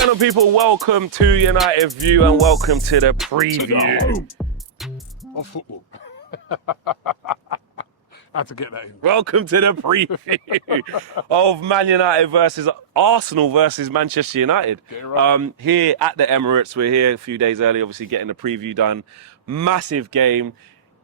going on, people? Welcome to United View and welcome to the preview of football. I had to get that in. Welcome to the preview of Man United versus Arsenal versus Manchester United. Right. Here at the Emirates, we're here a few days early, obviously getting the preview done. Massive game.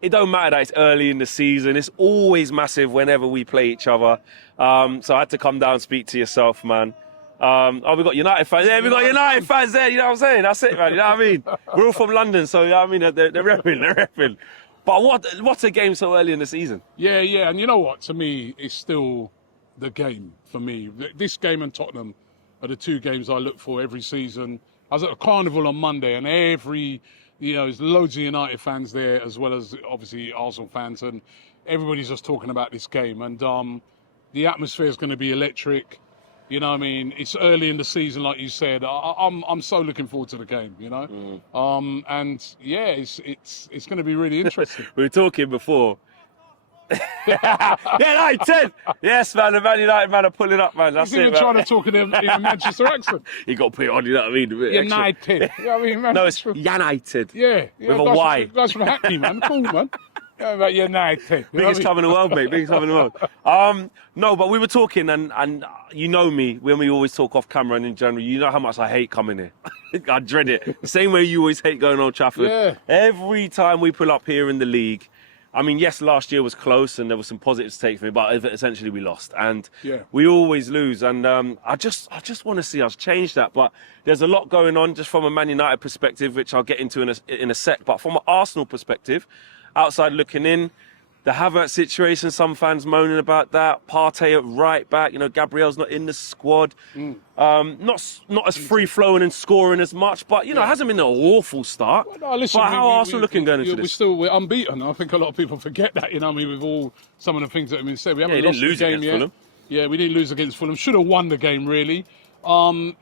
It don't matter that it's early in the season. It's always massive whenever we play each other. So I had to come down and speak to yourself, man. We got United fans there. We got United fans there. You know what I'm saying? That's it, man. You know what I mean? We're all from London, so you know what I mean. They're repping. But what's a game so early in the season? Yeah. And you know what? To me, it's still the game for me. This game and Tottenham are the two games I look for every season. I was at a carnival on Monday, and there's loads of United fans there, as well as obviously Arsenal fans, and everybody's just talking about this game. And the atmosphere is going to be electric. You know what I mean? It's early in the season, like you said. I'm so looking forward to the game, you know? And yeah, it's going to be really interesting. We were talking before. United! Yes, man, the Man United man are pulling up, man. That's He's it, even man. trying to talk in a Manchester accent. You got to put it on, you know what I mean? A bit United. extra. You know what I mean, man? No, it's United. Yeah. With a guys Y. Guys from Hackney, man. Cool, man. Yeah, about United. Biggest club in the world, mate. Biggest club in the world. No, but we were talking, and you know me, when we always talk off camera and in general, you know how much I hate coming here. I dread it. The same way you always hate going to Old Trafford. Yeah. Every time we pull up here in the league, I mean, yes, last year was close and there was some positives to take from it, but essentially we lost. And we always lose. And I just want to see us change that. But there's a lot going on just from a Man United perspective, which I'll get into in a sec. But from an Arsenal perspective, outside looking in, the Havertz situation, some fans moaning about that. Partey at right back, Gabriel's not in the squad. Not as free-flowing and scoring as much, but, it hasn't been an awful start. Well, no, listen, but how are Arsenal looking going into this? We're unbeaten. I think a lot of people forget that, with all some of the things that have been said. We haven't lost the game yet. Fulham. Yeah, we didn't lose against Fulham. Should have won the game, really. It's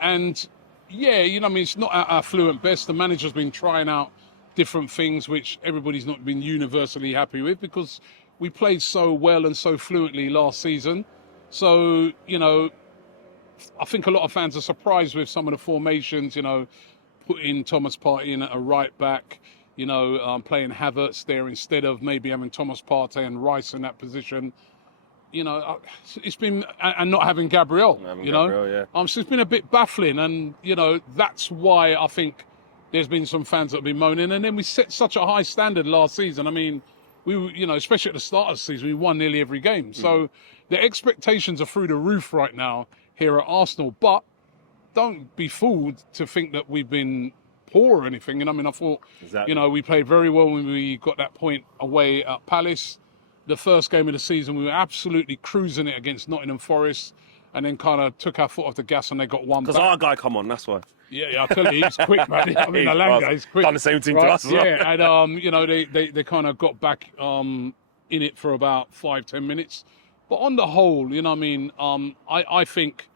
not at our fluent best. The manager's been trying out different things which everybody's not been universally happy with, because we played so well and so fluently last season. So, I think a lot of fans are surprised with some of the formations, putting Thomas Partey in at a right back, playing Havertz there instead of maybe having Thomas Partey and Rice in that position. It's been, and not having Gabriel, So it's been a bit baffling, and, that's why I think there's been some fans that have been moaning. And then we set such a high standard last season. I mean, especially at the start of the season, we won nearly every game. So the expectations are through the roof right now here at Arsenal. But don't be fooled to think that we've been poor or anything. And I thought, we played very well when we got that point away at Palace. The first game of the season, we were absolutely cruising it against Nottingham Forest, and then kind of took our foot off the gas and they got one back. Because our guy come on, that's why. Yeah, I tell you, he's quick, man. I mean, Alanga, he's quick. Done the same thing to us as well. Yeah, and, they kind of got back in it for about 5-10 minutes. But on the whole, I think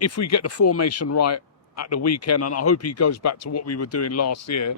if we get the formation right at the weekend, and I hope he goes back to what we were doing last year,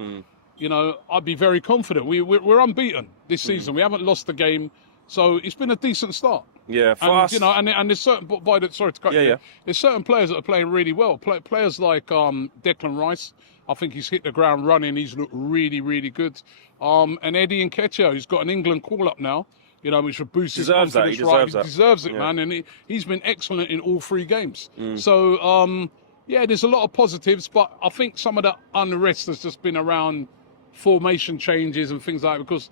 I'd be very confident. We're unbeaten this season. We haven't lost the game. So it's been a decent start. Yeah, for us. And there's certain, sorry to cut you. Yeah. There's certain players that are playing really well. Players like Declan Rice, I think he's hit the ground running. He's looked really, really good. And Eddie Nketiah, who's got an England call-up now, which would boost his confidence. He deserves it, man. And he's been excellent in all 3 games. So, there's a lot of positives, but I think some of the unrest has just been around formation changes and things like that, because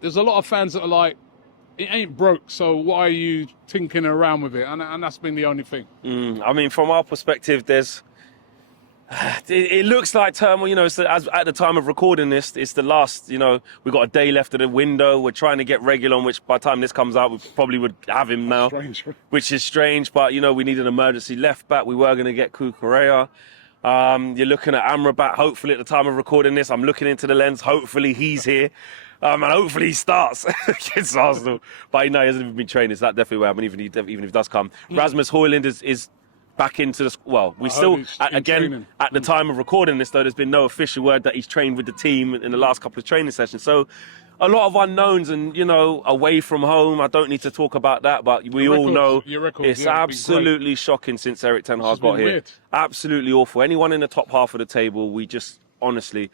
there's a lot of fans that are like, it ain't broke, so why are you tinkering around with it? And that's been the only thing. I mean, from our perspective, it looks like turmoil, as at the time of recording this, it's the last, we've got a day left of the window. We're trying to get Reguilon, which by the time this comes out, we probably would have him now. Strange. Which is strange, but, we need an emergency left back. We were going to get Cucurella. You're looking at Amrabat, hopefully at the time of recording this. I'm looking into the lens. Hopefully he's here. And hopefully he starts against Arsenal. But he hasn't even been training, so that definitely will happen, even if he does come. Rasmus Højlund is back into the... Well, we still... Again, at the time of recording this, though, there's been no official word that he's trained with the team in the last couple of training sessions. So a lot of unknowns, and away from home, I don't need to talk about that, but we all know it's absolutely shocking since Eric Ten Hag's got here. Weird. Absolutely awful. Anyone in the top half of the table, we just honestly,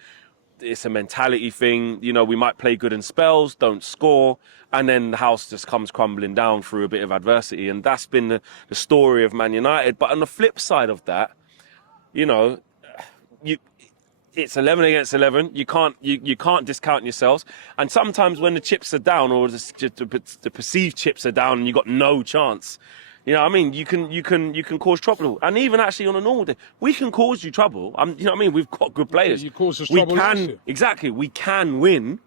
it's a mentality thing. We might play good in spells, don't score, and then the house just comes crumbling down through a bit of adversity, and that's been the story of Man United. But on the flip side of that, it's 11 against 11. You can't discount yourselves. And sometimes when the chips are down, or the perceived chips are down, and you got no chance, you can cause trouble. And even actually on a normal day, we can cause you trouble. We've got good players. You caused us trouble last year. Exactly. We can win,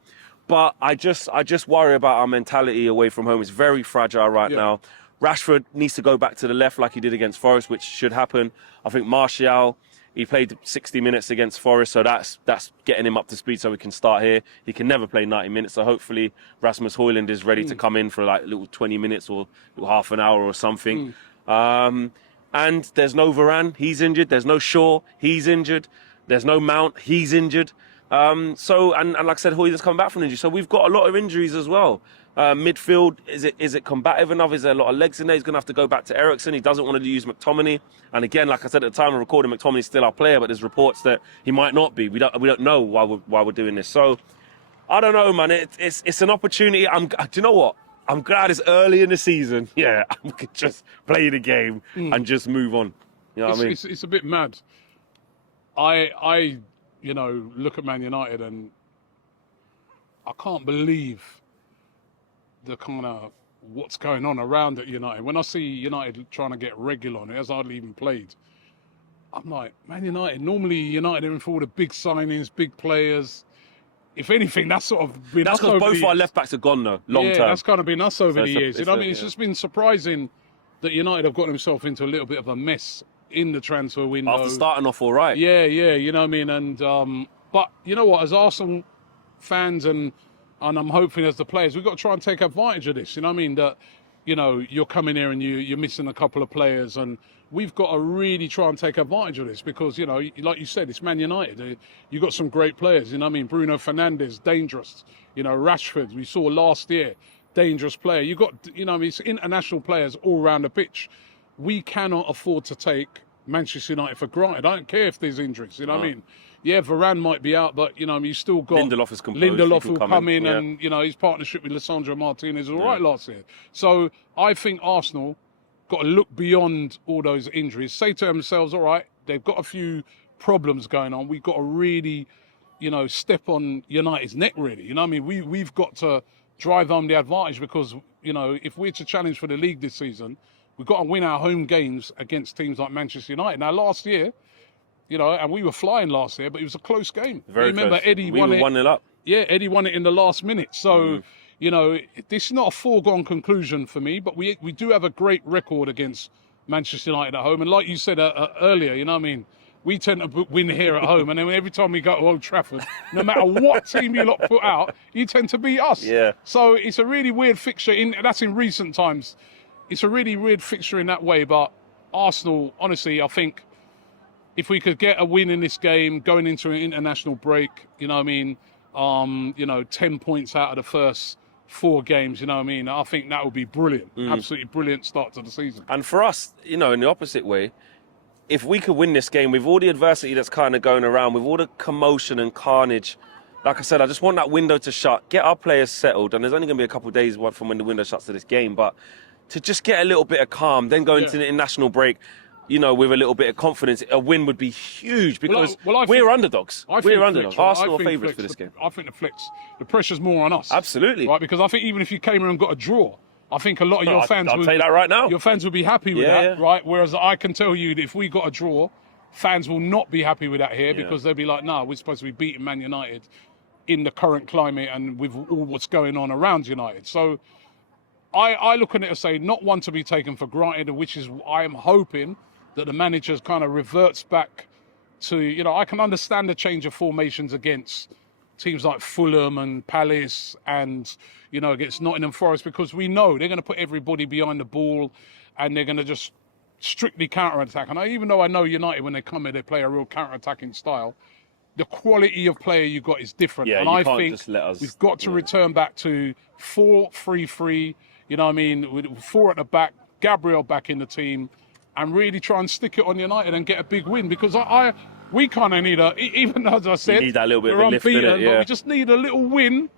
but I just worry about our mentality away from home. It's very fragile right now. Rashford needs to go back to the left like he did against Forest, which should happen. I think Martial, he played 60 minutes against Forest, so that's getting him up to speed so we can start here. He can never play 90 minutes, so hopefully Rasmus Højlund is ready to come in for like a little 20 minutes or half an hour or something. And there's no Varane, he's injured. There's no Shaw, he's injured. There's no Mount, he's injured. And like I said, Højlund's come back from injury. So we've got a lot of injuries as well. Midfield, is it combative enough? Is there a lot of legs in there? He's going to have to go back to Eriksen. He doesn't want to use McTominay. And again, like I said at the time of recording, McTominay's still our player, but there's reports that he might not be. We don't know why we're doing this. So I don't know, man. It's an opportunity. Do you know what? I'm glad it's early in the season. Yeah, we could just play the game and just move on. You know what I mean? It's a bit mad. I look at Man United and I can't believe the kind of what's going on around at United. When I see United trying to get regular on it, has hardly even played, I'm like, Man United, normally United are in for all the big signings, big players. If anything, that's sort of been That's because both our left backs are gone though, long term. That's kind of been us over the years. It's just been surprising that United have gotten themselves into a little bit of a mess in the transfer window. After starting off all right. Yeah, you know what I mean? And but you know what, as Arsenal fans and I'm hoping as the players, we've got to try and take advantage of this. You know what I mean? That, you're coming here and you're missing a couple of players, and we've got to really try and take advantage of this because, like you said, it's Man United. You've got some great players, you know what I mean? Bruno Fernandes, dangerous. Rashford, we saw last year, dangerous player. You've got, it's international players all around the pitch. We cannot afford to take Manchester United for granted. I don't care if there's injuries, you know what I mean? Yeah, Varane might be out, but, you still got... Lindelof is composed. Lindelof will come in and, his partnership with Lisandro Martinez was all right last year. So I think Arsenal got to look beyond all those injuries, say to themselves, all right, they've got a few problems going on. We've got to really, step on United's neck, really. You know what I mean? We've got to drive home the advantage because, if we're to challenge for the league this season, we've got to win our home games against teams like Manchester United. Now, last year... and we were flying last year, but it was a close game. Very remember close. Eddie won it 1-0 up. Yeah, Eddie won it in the last minute. So, this is not a foregone conclusion for me, but we do have a great record against Manchester United at home. And like you said earlier, you know what I mean? We tend to win here at home, and then every time we go to Old Trafford, no matter what team you lot put out, you tend to beat us. Yeah. So it's a really weird fixture. That's in recent times. It's a really weird fixture in that way. But Arsenal, honestly, I think if we could get a win in this game, going into an international break, 10 points out of the first 4 games, I think that would be brilliant. Absolutely brilliant start to the season. And for us, in the opposite way, if we could win this game with all the adversity that's kind of going around, with all the commotion and carnage, like I said, I just want that window to shut, get our players settled, and there's only going to be a couple of days from when the window shuts to this game, but to just get a little bit of calm, then go into the international break, with a little bit of confidence, a win would be huge because we're underdogs. We're underdogs. Arsenal are favourites for this game. I think the pressure's more on us. Absolutely. Right, because I think even if you came here and got a draw, I think a lot of your fans I'll tell you that right now. Your fans would be happy with that, right? Whereas I can tell you that if we got a draw, fans will not be happy with that here because they'll be like, no, we're supposed to be beating Man United in the current climate and with all what's going on around United. So I look at it and say, not one to be taken for granted, which is I am hoping that the manager kind of reverts back to, I can understand the change of formations against teams like Fulham and Palace and, against Nottingham Forest because we know they're going to put everybody behind the ball and they're going to just strictly counter-attack. And even though I know United, when they come here, they play a real counter-attacking style, the quality of player you got is different. Yeah, and you I can't think just let us. we've got to return back to 4-3-3. You know what I mean? With 4 at the back, Gabriel back in the team, and really try and stick it on United and get a big win. Because we kind of need even as I said, we need that little bit we're of a lift in unbeaten, it, yeah. but we just need a little win,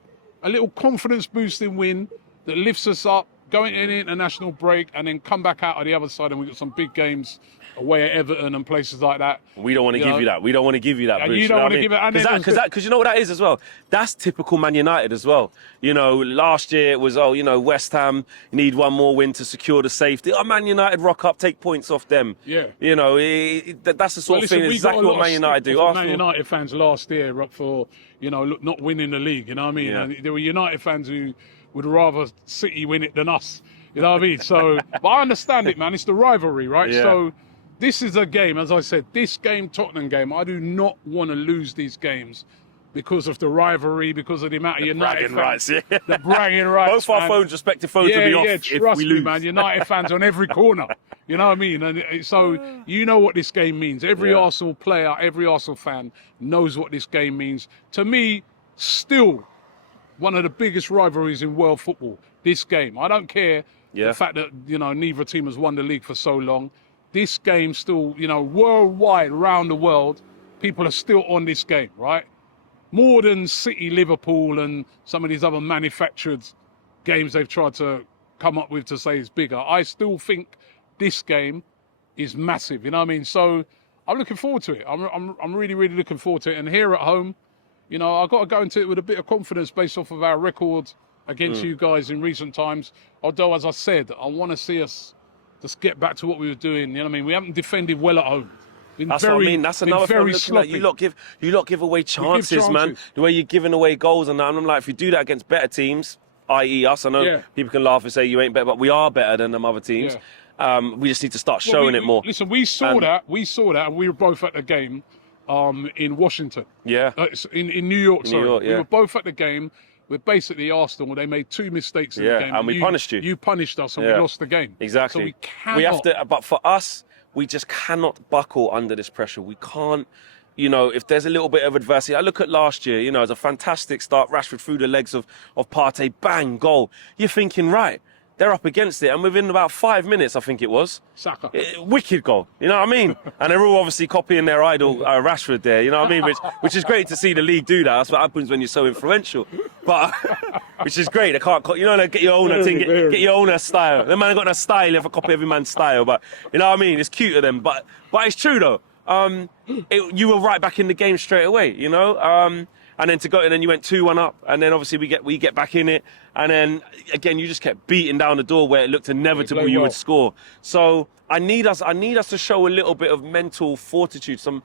a little confidence boosting win that lifts us up, going in an international break, and then come back out on the other side, and we've got some big games away at Everton and places like that. We don't want to give you that. We don't want to give you that boost. You don't want to give it. Because you know what that is as well? That's typical Man United as well. You know, last year it was, West Ham need one more win to secure the safety. Oh, Man United rock up, take points off them. Yeah. You know, that's the sort of thing. Exactly what Man United do. Man United fans last year for, not winning the league. You know what I mean? Yeah. And there were United fans who would rather City win it than us. You know what I mean? So, but I understand it, man. It's the rivalry, right? Yeah. So, this is a game, as I said, this game, Tottenham game, I do not want to lose these games because of the rivalry, because of the amount of United fans. The bragging rights. Both our phones, respective phones, will be off if trust we me, lose. man. United fans on every corner. You know what I mean? And so you know what this game means. Every Arsenal player, every Arsenal fan knows what this game means. To me, still one of the biggest rivalries in world football, this game. I don't care the fact that, neither team has won the league for so long. This game still, worldwide, around the world, people are still on this game, right? More than City, Liverpool, and some of these other manufactured games they've tried to come up with to say is bigger. I still think this game is massive, you know what I mean? So I'm looking forward to it. I'm really, really looking forward to it. And here at home, I've got to go into it with a bit of confidence based off of our record against you guys in recent times. Although, as I said, I want to see us just get back to what we were doing. You know what I mean? We haven't defended well at home. That's what I mean. That's another thing I'm looking at. You lot give away chances, man. The way you're giving away goals and that. And I'm like, if you do that against better teams, i.e. us, I know people can laugh and say you ain't better, but we are better than them other teams. We just need to start showing it more. Listen, we saw that, and we were both at the game in Washington. Yeah. In New York, sorry. New York, We were both at the game. We're basically Arsenal. They made 2 mistakes in the game. And we punished you. You punished us and we lost the game. Exactly. So we cannot. We have to, but for us, we just cannot buckle under this pressure. We can't, if there's a little bit of adversity. I look at last year, it was a fantastic start. Rashford through the legs of Partey, bang, goal. You're thinking, right, they're up against it. And within about 5 minutes, I think it was. Saka. Wicked goal. You know what I mean? And they're all obviously copying their idol, Rashford there. You know what I mean? Which is great to see the league do that. That's what happens when you're so influential. But, which is great. They can't, get your own thing, get your own style. The man got a style, you have to copy every man's style. But, you know what I mean? It's cute of them. But it's true though. You were right back in the game straight away, and then and then you went 2-1 up, and then obviously we get back in it, and then again you just kept beating down the door where it looked inevitable you would score. So I need us to show a little bit of mental fortitude, some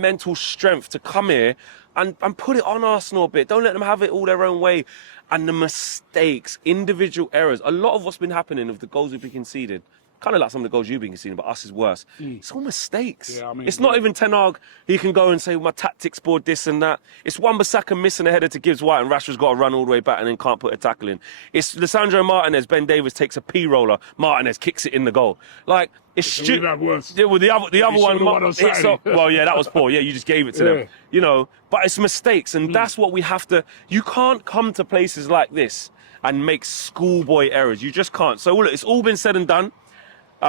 mental strength to come here and put it on Arsenal a bit. Don't let them have it all their own way. And the mistakes, individual errors, a lot of what's been happening with the goals we've been conceded. Kind of like some of the goals you've been conceding, but us is worse. It's all mistakes. Yeah, I mean, it's not even Ten Hag. He can go and say, my tactics board this and that. It's Wan-Bissaka missing a header to Gibbs White and Rashford's got to run all the way back and then can't put a tackle in. It's Lisandro Martinez, Ben Davies takes a P-roller, Martinez kicks it in the goal. Like, it's stupid. Yeah, well, the other one, well, yeah, that was poor. Yeah, you just gave it to them. But it's mistakes, and that's what we have to. You can't come to places like this and make schoolboy errors. You just can't. So look, it's all been said and done.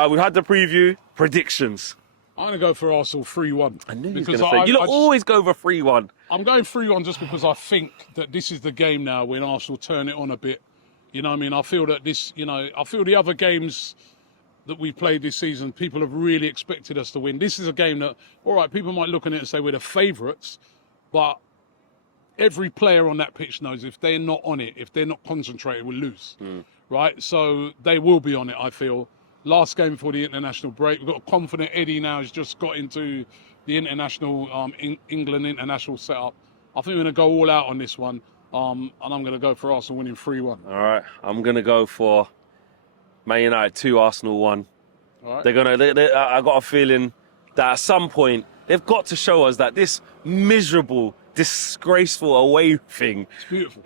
We've had the preview. Predictions. I'm going to go for Arsenal 3-1. I knew you were going to say. You always go for 3-1. I'm going 3-1 just because I think that this is the game now when Arsenal turn it on a bit. You know what I mean? I feel that this, I feel the other games that we played this season, people have really expected us to win. This is a game that, all right, people might look at it and say we're the favourites, but every player on that pitch knows if they're not on it, if they're not concentrated, we'll lose. Right? So they will be on it, I feel. Last game before the international break. We've got a confident Eddie now who's just got into the international, England international setup. I think we're going to go all out on this one. And I'm going to go for Arsenal winning 3-1. All right. I'm going to go for Man United 2, Arsenal 1. All right. They're going to, I got a feeling that at some point, they've got to show us that this miserable, disgraceful away thing it's beautiful.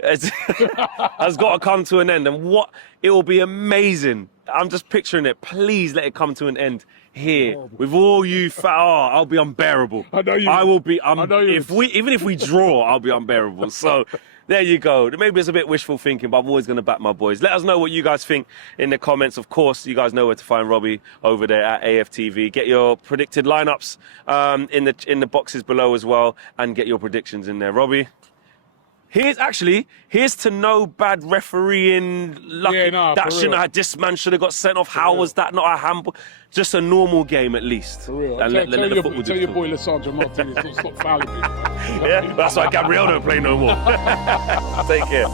has got to come to an end. And it will be amazing. I'm just picturing it. Please let it come to an end here with all you. I'll be unbearable. I know you. I will be. I know you. Even if we draw, I'll be unbearable. So there you go. Maybe it's a bit wishful thinking, but I'm always going to back my boys. Let us know what you guys think in the comments. Of course, you guys know where to find Robbie over there at Aftv. Get your predicted lineups in the boxes below as well, and get your predictions in there, Robbie. Here's to no bad refereeing. Lucky. Yeah, no, that shouldn't have. This man should have got sent off. How was that not a handball? Just a normal game at least. For real. And tell your boy Lissandro Martinez to stop fouling me. Yeah, that's why Gabriel don't play no more. Take care.